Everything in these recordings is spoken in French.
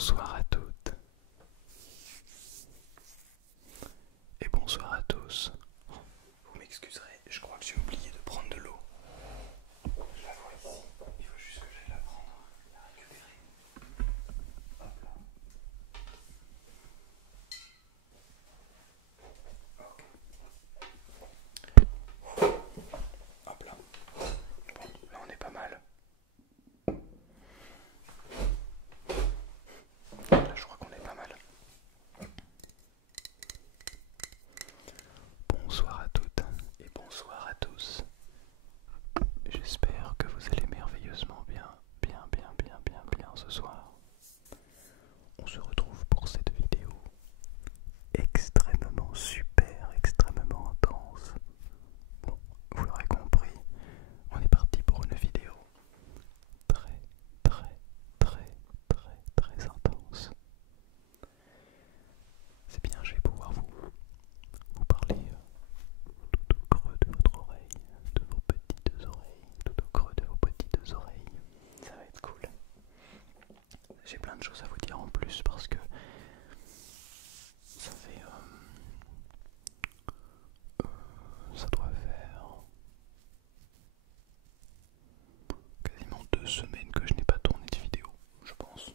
Bonsoir à toutes et bonsoir à tous. Vous m'excuserez, je crois que j'ai oublié de prendre de l'eau. Je la vois ici, il faut juste que j'aille la prendre, la récupérer. Hop là. Ok. Hop là. Bon, là on est pas mal. Là je crois qu'on est pas mal. Bonsoir à toutes et bonsoir à tous. J'espère que vous allez merveilleusement bien ce soir. On se retrouve pour cette vidéo extrêmement super, extrêmement intense. Bon, vous l'aurez compris, on est parti pour une vidéo très intense. C'est bien, je vais pouvoir vous parler tout au creux de votre oreille, de vos petites oreilles, tout au creux de vos petites oreilles. Ça va être cool. J'ai plein de choses à vous dire en plus parce que ça fait ça doit faire quasiment 2 semaines que je n'ai pas tourné de vidéo, je pense.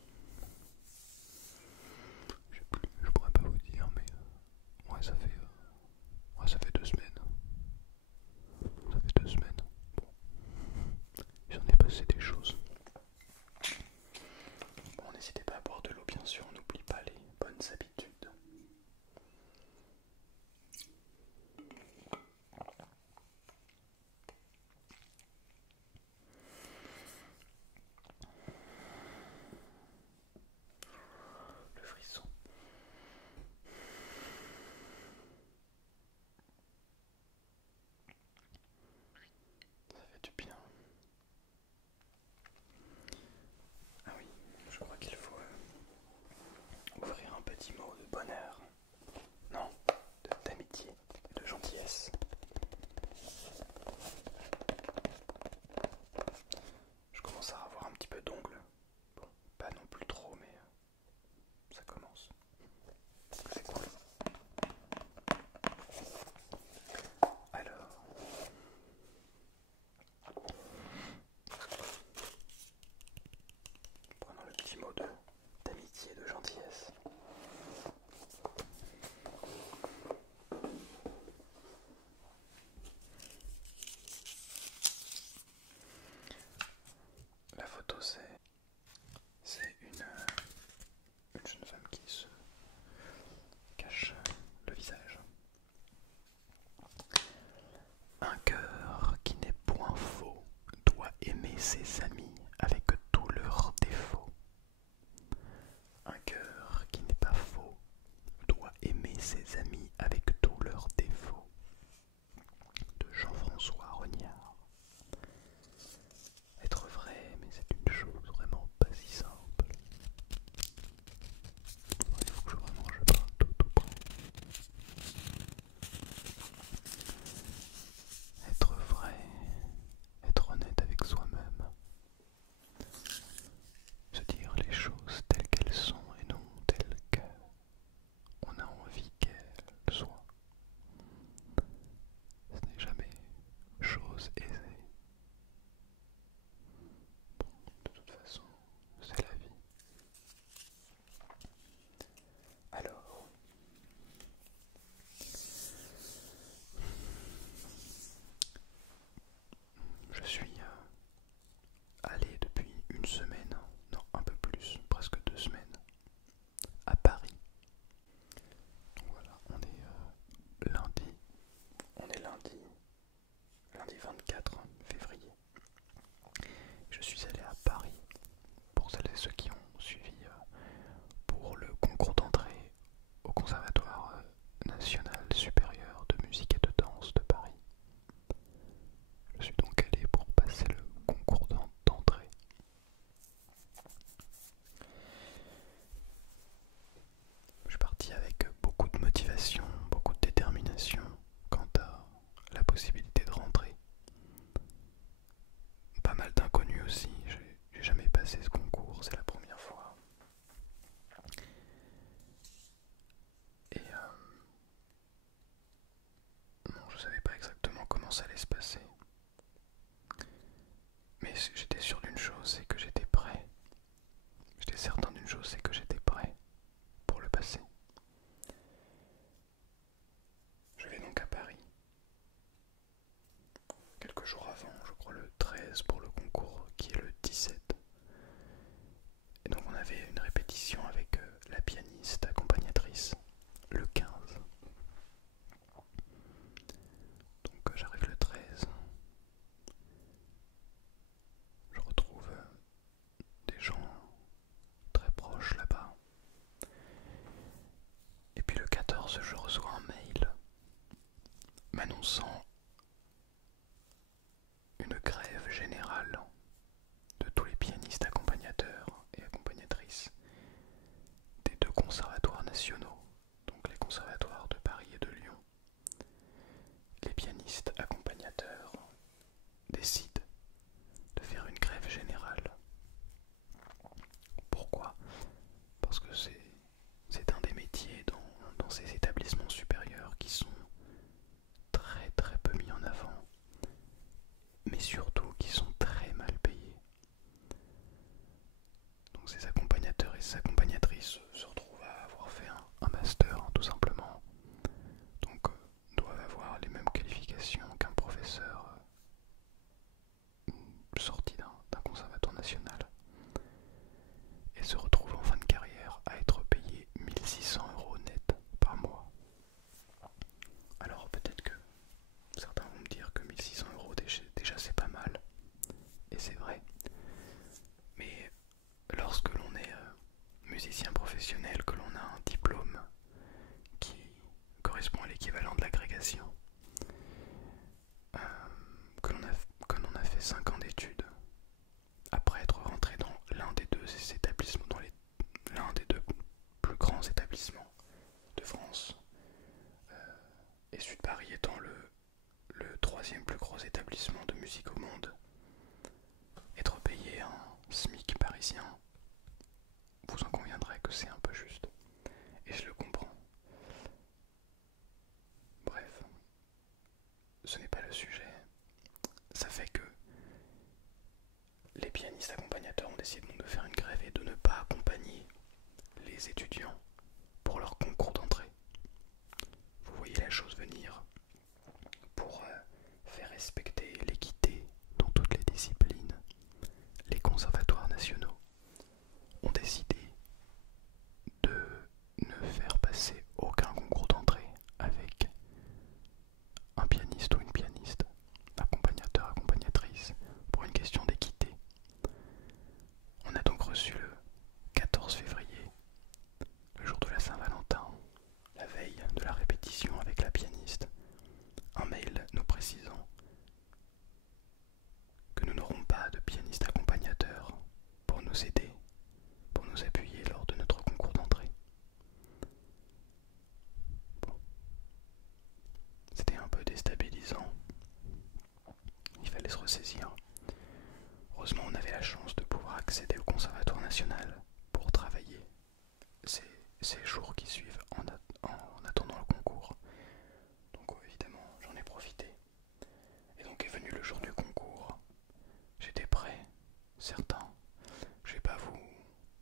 Je sais plus, je pourrais pas vous dire, mais ouais, ça fait 2 semaines. Ça fait 2 semaines. Bon, j'en ai passé des choses. Bon, n'hésitez pas à boire de l'eau, bien sûr, on n'oublie pas les bonnes habitudes. Le frisson. Ça fait du bien. Ah oui, je crois qu'il faut ouvrir un petit mot de bonheur. Non, d'amitié, de gentillesse. Je commence à avoir un petit peu d'ongles. Bon, pas non plus trop, mais ça commence. C'est cool. Alors, prenons le petit mot d'amitié, de gentillesse. La photo, c'est une jeune femme qui se cache le visage. Un cœur qui n'est point faux doit aimer ses amis avec tous leurs défauts. Un cœur qui n'est pas faux doit aimer ses amis avec tous leurs défauts. De Jean-François Rognard. Être vrai, mais c'est une chose vraiment pas si simple. Il faut que je parle tout près. Être vrai, être honnête avec soi-même, quelques jours avant, je crois le 13 pour le concours qui est le 17. Et donc on avait une répétition avec la pianiste accompagnatrice le 15. Donc j'arrive le 13. Je retrouve des gens très proches là-bas. Et puis le 14, je reçois un mail m'annonçant une grève générale de tous les pianistes accompagnateurs et accompagnatrices des deux conservatoires nationaux, donc les conservatoires de Paris et de Lyon. Les pianistes accompagnateurs décident de faire une grève générale. Pourquoi? Parce que c'est un des métiers dans ces établissements supérieurs qui sont très très peu mis en avant, mais surtout qui sont très mal payés. Donc ces accompagnateurs et ces accompagnatrices se retrouvent à avoir fait un master, tout simplement. Donc doivent avoir les mêmes qualifications qu'un professeur sorti d'un conservatoire national, et se retrouvent en fin de carrière à être payés 1600 € net par mois. Alors peut-être que certains vont me dire que 1600 € déjà c'est pas mal, et c'est vrai, mais lorsque l'on est musicien professionnel, que l'on a un diplôme qui correspond à l'équivalent de l'agrégation, que l'on a fait 5 ans d'études, après être rentré dans l'un des deux établissements, l'un des deux plus grands établissements de France, et Sud Paris étant le troisième plus gros établissement de musique au monde, être payé un SMIC parisien, vous en conviendrez que c'est un peu juste, et je le comprends. Bref, ce n'est pas le sujet. Ça fait que les pianistes accompagnateurs ont décidé de faire une grève et de ne pas accompagner les étudiants pour leur concours d'entrée. Vous voyez la chose venir. Pour faire respecter l'équité dans toutes les disciplines, les conservatoires nationaux ont décidé de ne faire passer aucun concours d'entrée avec un pianiste ou une pianiste, accompagnateur, accompagnatrice, pour une question d'équité. On a donc reçu le 14 février, le jour de la Saint-Valentin, la veille de la répétition avec la pianiste, un mail nous précisant que nous n'aurons pas de pianiste accompagnateur pour nous aider, pour nous appuyer lors de notre concours d'entrée. Bon. C'était un peu déstabilisant. Il fallait se ressaisir. Heureusement, on avait la chance de pouvoir accéder au Conservatoire national pour travailler ces jours qui suivent en attendant le concours. Donc évidemment, j'en ai profité. Et donc est venu le jour du concours. J'étais prêt, certain. Je vais pas vous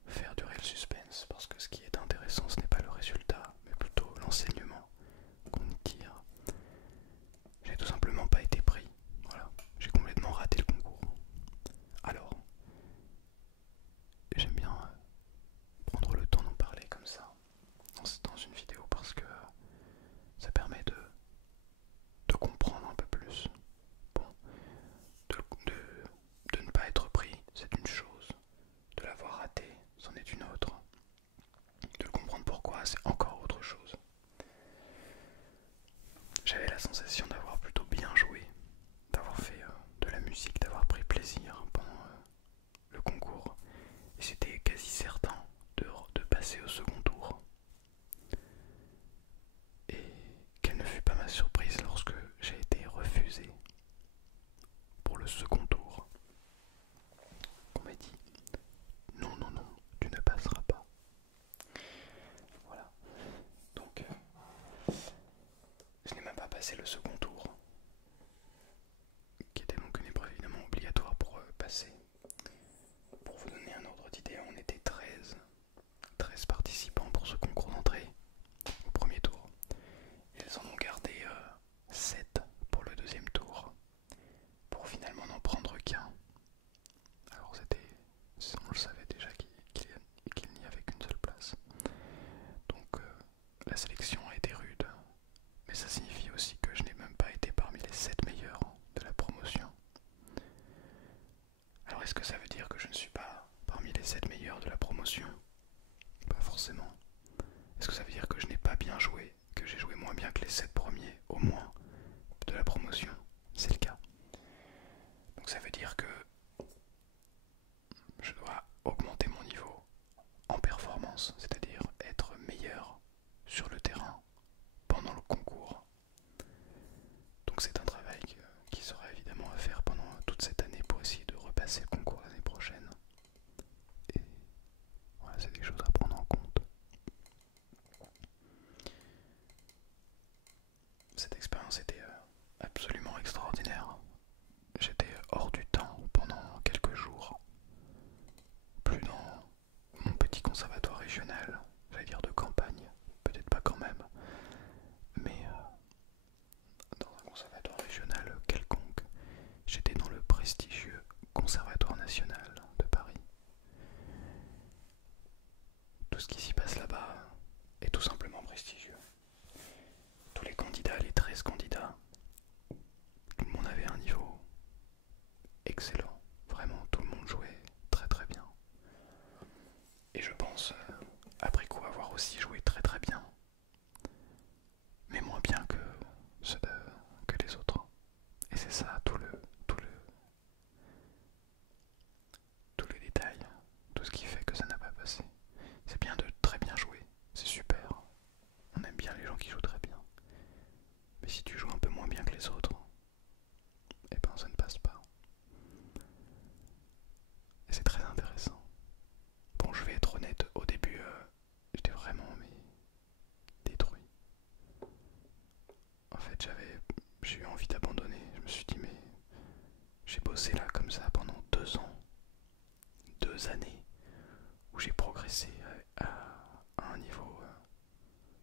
faire durer le suspense, parce que ce qui est intéressant, ce n'est pas le résultat, mais plutôt l'enseignement qu'on y tire. J'ai tout simplement pas été pris. Voilà, j'ai complètement raté le concours. Alors, j'aime bien prendre le temps d'en parler comme ça dans une vidéo, parce que ça permet de comprendre un peu plus. Bon, de ne pas être pris, c'est une chose. De l'avoir raté, c'en est une autre. De le comprendre pourquoi, c'est encore autre chose. J'avais la sensation d'avoir plutôt bien joué, d'avoir fait de la musique, d'avoir pris plaisir pendant le concours. Et j'étais quasi certain de passer au second tour. Et quelle ne fut pas ma surprise lorsque j'ai été refusé pour le second tour. On m'a dit non, non, non, tu ne passeras pas. Voilà. Donc, je n'ai même pas passé le second tour, qui était donc une épreuve évidemment obligatoire pour passer. Pour vous donner un ordre d'idée, on était 13 participants pour ce concours d'entrée au premier tour. Ils en ont gardé 7 pour le deuxième tour, pour Est-ce que ça veut dire que je ne suis pas parmi les 7 meilleurs de la promotion? Pas forcément. Est-ce que ça veut dire que je n'ai pas bien joué, que j'ai joué moins bien que les 7 premiers, au moins, de la promotion? C'est le cas. Donc ça veut dire que je dois augmenter mon niveau en performance, c'est-à-dire être meilleur sur le terrain pendant le concours. Donc c'est un travail qui sera évidemment à faire pendant toute cette année pour essayer de repasser le concours l'année prochaine. Et voilà, c'est des choses à prendre en compte. Cette expérience était absolument extraordinaire. J'étais hors du temps pendant quelques jours, plus dans mon petit conservatoire régional, j'allais dire de campagne, peut-être pas quand même, mais dans un conservatoire régional quelconque. J'étais dans le prestigieux Conservatoire national de Paris. Tout ce qui s'y passe là-bas est tout simplement prestigieux. Tous les candidats, les 13 candidats, tout le monde avait un niveau excellent. Vraiment, tout le monde jouait très très bien. Et je pense, après coup, avoir aussi joué très très bien, mais moins bien que les autres. Et c'est ça tout le détail, tout ce qui fait que ça n'a pas passé. C'est bien de très bien jouer, c'est super. On aime bien les gens qui jouent très bien. Mais si tu joues un peu moins bien que les autres, eh ben ça ne passe pas. Et c'est très intéressant. Bon, je vais être honnête, au début, j'étais vraiment détruit. En fait, j'ai eu envie d'abandonner. Je me suis dit, mais j'ai bossé là comme ça pendant 2 ans, 2 années, où j'ai progressé à un niveau,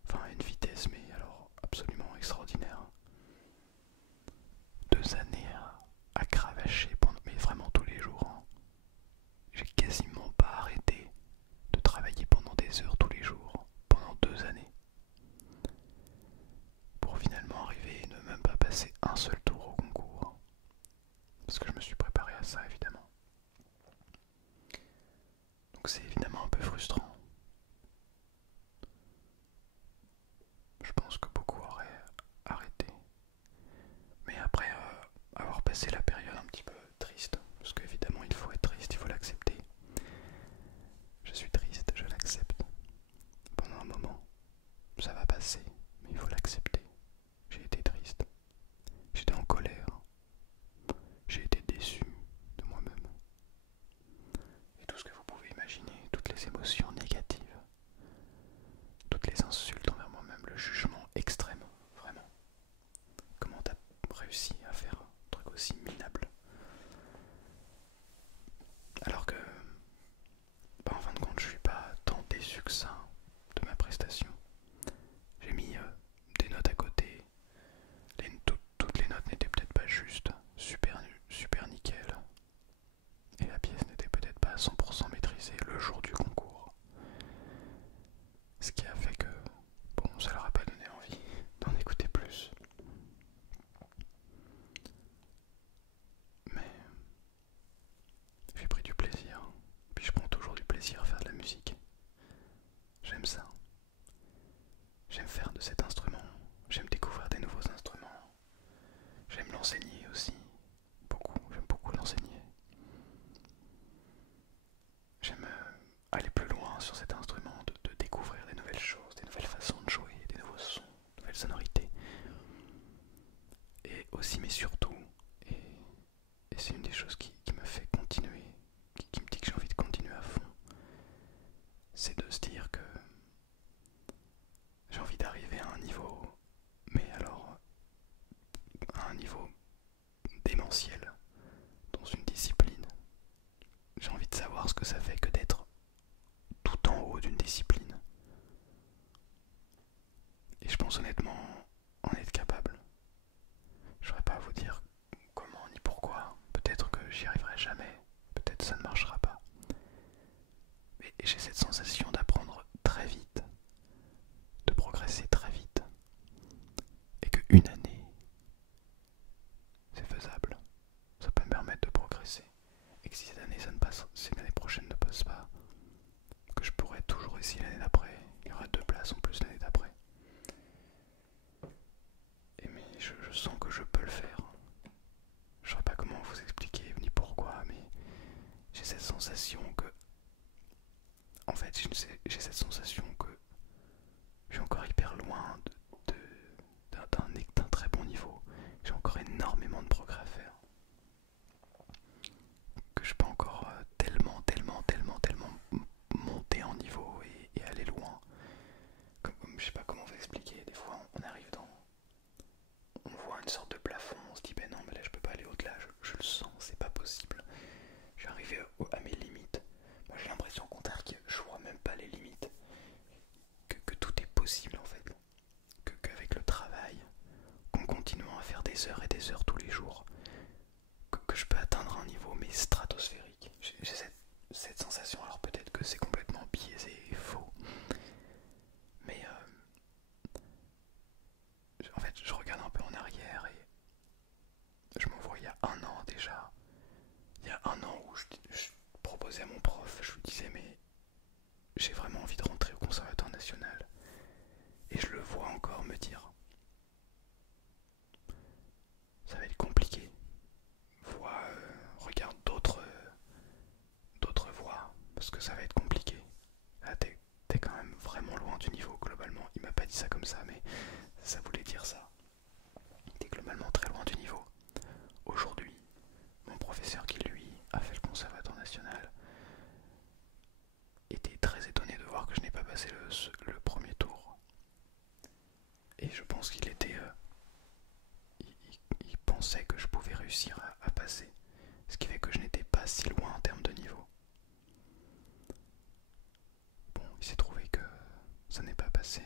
enfin à une vitesse, mais alors absolument extraordinaire. 2 années à cravacher mais vraiment tous les jours, hein. J'ai quasiment pas arrêté de travailler pendant des heures tous les jours, pendant 2 années, pour finalement arriver et ne même pas passer un seul tour au concours. Parce que je me suis préparé à ça, évidemment. Donc c'est évidemment un peu frustrant. Je pense que beaucoup auraient arrêté. Mais après avoir passé la période un petit peu triste, parce qu'évidemment il faut être triste, il faut l'accepter. Je suis triste, je l'accepte. Pendant un moment, ça va passer, mais il faut l'accepter. J'ai été triste, j'étais en colère, j'ai été déçu de moi-même. Et tout ce que vous pouvez imaginer, toutes les émotions négatives, toutes les insultes envers moi-même, le jugement extrême, vraiment. Comment t'as réussi à faire un truc aussi minable? Alors que, bah, en fin de compte, je suis pas tant déçu que ça de ma prestation. J'ai mis des notes à côté. Toutes les notes n'étaient peut-être pas justes, super nickel. Et la pièce n'était peut-être pas à 100% maîtrisée le jour du concours. Ce qui a fait que, bon, ça leur a pas donné envie d'en écouter plus. Mais j'ai pris du plaisir. Puis je prends toujours du plaisir à faire de la musique. J'aime ça. J'aime faire de cet instrument. J'aime découvrir des nouveaux instruments. J'aime l'enseigner aussi. J'aime beaucoup l'enseigner. J'aime aller plus loin sur cet instrument, de découvrir des nouvelles choses, des nouvelles façons de jouer, des nouveaux sons, de nouvelles sonorités. Et aussi, mais surtout, et c'est une des choses qui me fait continuer, qui me dit que j'ai envie de continuer à fond, c'est de se dire que j'ai envie d'arriver à un niveau, mais alors à un niveau démentiel dans une discipline. J'ai envie de savoir ce que ça fait que d'être tout en haut d'une discipline. Et je pense honnêtement en être capable. Je ne saurais pas vous dire comment ni pourquoi. Peut-être que j'y arriverai jamais. Peut-être que ça ne marchera pas. Mais j'ai cette sensation d'apprendre très vite, de progresser très vite. Et qu'une année, c'est faisable. Ça peut me permettre de progresser. Et que si cette année ça sensation que, en fait, j'ai cette sensation que je suis encore hyper loin d'un très bon niveau. J'ai encore énormément de progrès à faire. Que je peux encore tellement monter en niveau et aller loin. Je sais pas comment vous expliquer. Des fois, on arrive on voit une sorte de plafond. On se dit, ben non, mais là, je peux pas aller au-delà. Je le sens, c'est pas possible. Je suis arrivé à mes limites. Moi, j'ai l'impression, au contraire, que je vois même pas les limites. Que tout est possible, en fait. Qu'avec le travail, qu'en continuant à faire des heures et des heures tous les jours, que je peux atteindre un niveau mais stratosphérique. J'ai cette sensation, alors peut-être que c'est complètement biaisé et faux, mais en fait je regarde un peu en arrière et je me vois il y a un an déjà, il y a un an où je proposais à mon prof, je lui disais mais j'ai vraiment envie de rentrer au Conservatoire National, et je le vois encore me dire ça va être compliqué, regarde d'autres voies, parce que ça va être compliqué. Là, t'es quand même vraiment loin du niveau globalement. Il m'a pas dit ça comme ça, mais ça voulait dire ça. T'es globalement très loin du niveau. Aujourd'hui, mon professeur qui lui a fait le Conservatoire National était très étonné de voir que je n'ai pas passé le premier tour. Et je pense qu'il était... il pensait que je pouvais réussir à passer. Ce qui fait que je n'étais pas si loin en termes de niveau. Bon, il s'est trouvé que ça n'est pas passé.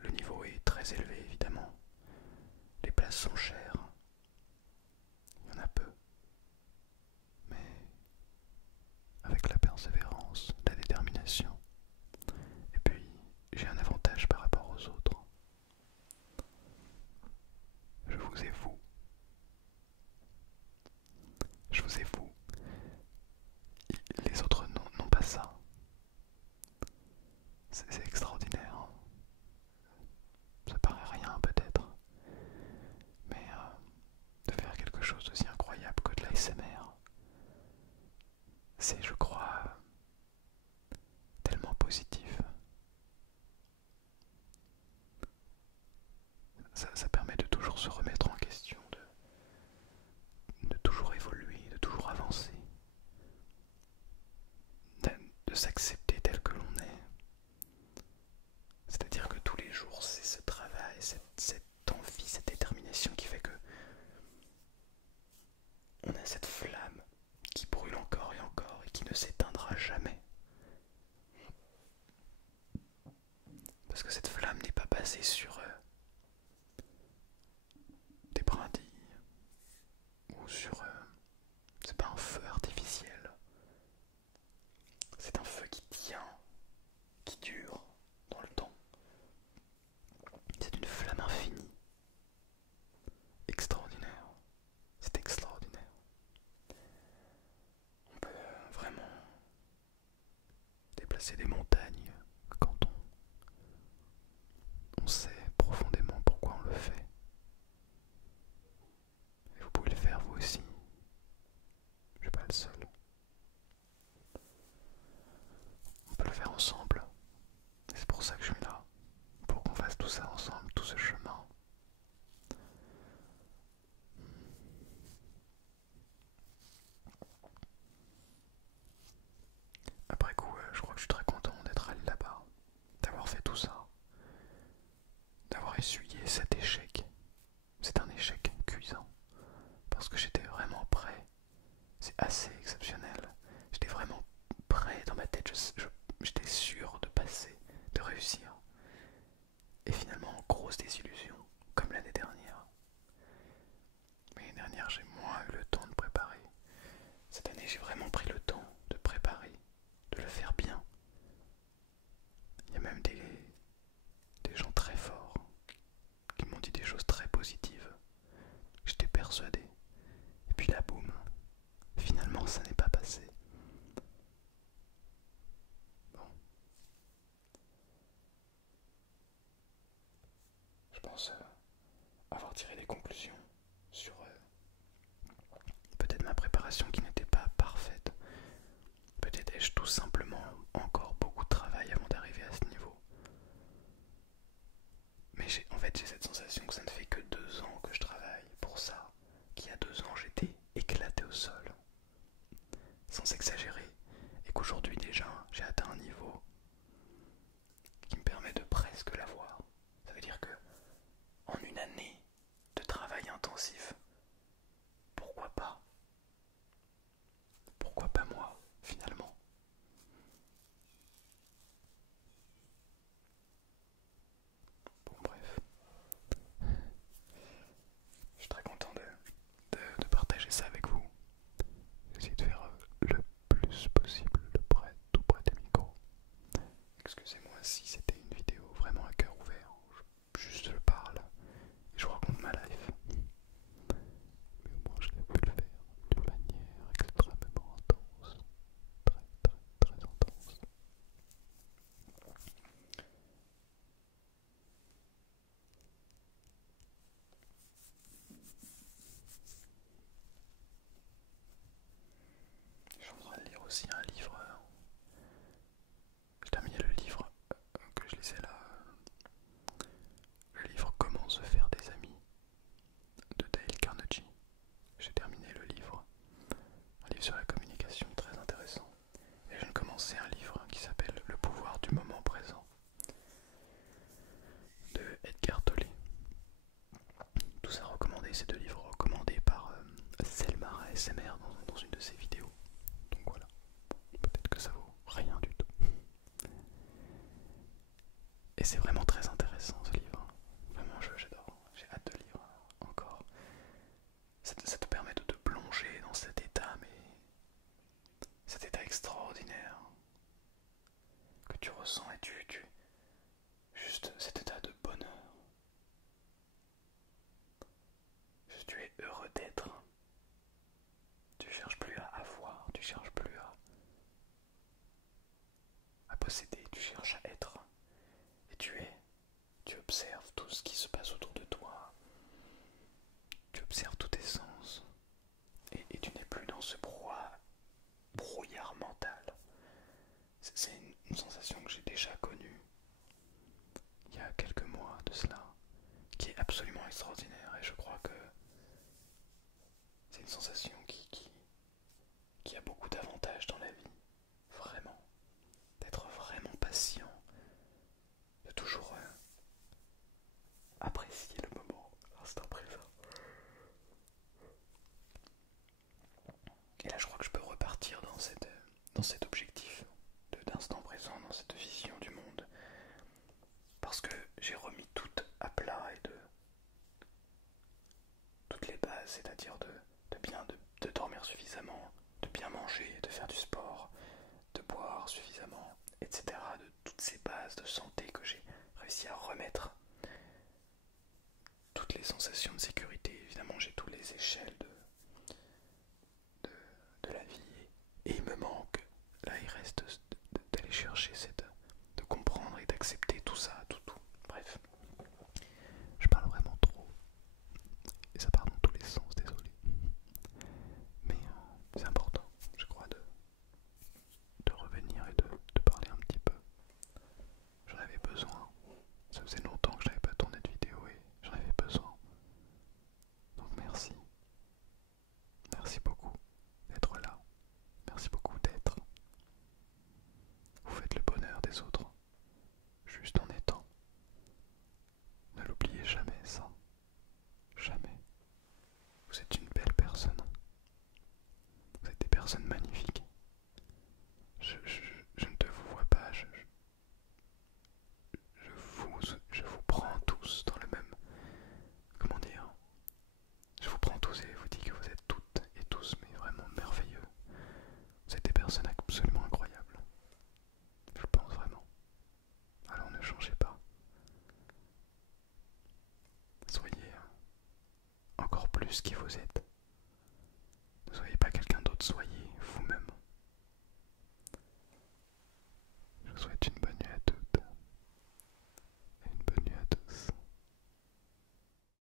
Le niveau est très élevé évidemment. Les places sont chères. Il y en a peu. Mais avec la persévérance, la détermination, et puis j'ai un avantage par rapport aux autres. Je vous ai vous. Je vous ai vous. Les autres n'ont pas ça. C'est extraordinaire. Ça paraît rien peut-être. Mais de faire quelque chose d'aussi incroyable que de la l'ASMR, c'est, je crois, tellement positif. Ça permet de toujours se remettre en question, de toujours évoluer, de toujours avancer, de s'accepter tel que l'on est. C'est-à-dire que tous les jours, c'est ce travail, cette envie, cette détermination qui fait que on a cette flamme qui brûle encore et qui ne s'éteindra jamais. Parce que cette flamme n'est pas basée sur des brindilles ou sur... c'est pas un feu artificiel. C'est un feu qui tient, qui dure dans le temps. C'est une flamme infinie. Extraordinaire. C'est extraordinaire. On peut vraiment déplacer des montagnes quand on sait profondément pourquoi on le fait. Et vous pouvez le faire vous aussi. Je suis pas le seul. On peut le faire ensemble. Et c'est pour ça que je suis là. Pour qu'on fasse tout ça ensemble, tout ce chemin. Après coup, je crois que je suis très content d'être allé là-bas. D'avoir fait tout ça. D'avoir essuyé cet échec. C'est un échec cuisant. Parce que j'étais vraiment prêt. C'est assez exceptionnel. J'étais vraiment prêt dans ma tête. J'étais sûr de passer, de réussir. Et finalement, grosse désillusion, comme l'année dernière. L'année dernière, j'ai moins eu le temps de préparer. Cette année, j'ai vraiment pris le temps de préparer, de le faire bien. Il y a même des gens très forts qui m'ont dit des choses très positives. J'étais persuadé. Et puis là, boum, finalement, ça n'est pas passé. Bon. Je pense avoir tiré des conclusions sur peut-être ma préparation qui n'était pas parfaite, j'ai tout simplement encore beaucoup de travail avant d'arriver à ce niveau. Mais en fait j'ai cette sensation que ça ne fait que 2 ans que je travaille pour ça, qu'il y a 2 ans j'étais éclaté au sol, sans exagérer, et qu'aujourd'hui déjà j'ai atteint un niveau qui me permet de presque l'avoir. Ça veut dire que en une année de travail intensif, pourquoi pas? Pourquoi pas moi, finalement? Bon bref, je suis très content de partager ça avec vous. J'essaie de faire le plus possible tout près des micros. Excusez-moi si c'était une vidéo vraiment à cœur ouvert, juste je parle et je raconte ma life. Mais au moins je l'ai pu le faire d'une manière extrêmement intense, très intense. Je suis en train de lire aussi un livre. J'ai terminé le livre que je lisais là. Le livre Comment se faire des amis de Dale Carnegie. J'ai terminé le livre. Un livre sur la communication très intéressant. Et je viens de commencer un livre qui s'appelle Le pouvoir du moment présent de Edgar Tolle. Tout ça recommandé, ces 2 livres recommandés par Selma ASMR dans une de ses vidéos. Donc voilà, peut-être que ça vaut rien du tout. Et c'est vraiment très intéressant ce livre. Vraiment, j'adore. J'ai hâte de lire encore. Ça te permet de te plonger dans cet état, mais cet état extraordinaire que tu ressens et juste cet état de bonheur. Juste tu es heureux d'être. Tu cherches plus à avoir, tu cherches plus à posséder, tu cherches à être. Et tu observes tout ce qui se passe autour de toi. Tu observes tous tes sens. Et tu n'es plus dans ce brouillard mental. C'est une sensation que j'ai déjà connue il y a quelques mois de cela, qui est absolument extraordinaire. Et je crois que c'est une sensation qui a beaucoup d'avantages dans la vie. Vraiment. D'être vraiment patient. De toujours apprécier le moment, l'instant présent. Et là je crois que je peux repartir dans cet objectif d'instant présent, dans cette vision du monde. Parce que j'ai remis tout à plat et toutes les bases, c'est-à-dire de dormir suffisamment, de bien manger, de faire du sport, de boire suffisamment, etc. De toutes ces bases de santé que j'ai réussi à remettre. Toutes les sensations de sécurité, évidemment j'ai toutes les échelles de la vie. Et il me manque, là il reste d'aller chercher, de comprendre et d'accepter tout ça, tout. Bref, je parle vraiment trop. Et ça part dans tous les sens, désolé. Mais c'est important, je crois, de revenir et de parler un petit peu. J'en avais besoin. Ça faisait longtemps que je n'avais pas tourné de vidéo et j'en avais besoin. Donc merci. Merci beaucoup d'être là. Merci beaucoup d'être. Vous faites le bonheur des autres, juste en étant. Ne l'oubliez jamais ça. Jamais. Vous êtes une belle personne. Vous êtes des personnes magnifiques. Je ne te vous vois pas. Je vous prends tous dans le même. Comment dire? Je vous prends tous et vous dis que vous êtes toutes et tous, mais vraiment merveilleux. Vous êtes des personnes absolument incroyables. Je pense vraiment. Alors ne changez pas. Soyez encore plus qui vous êtes. Ne soyez pas quelqu'un d'autre, soyez vous-même. Je vous souhaite une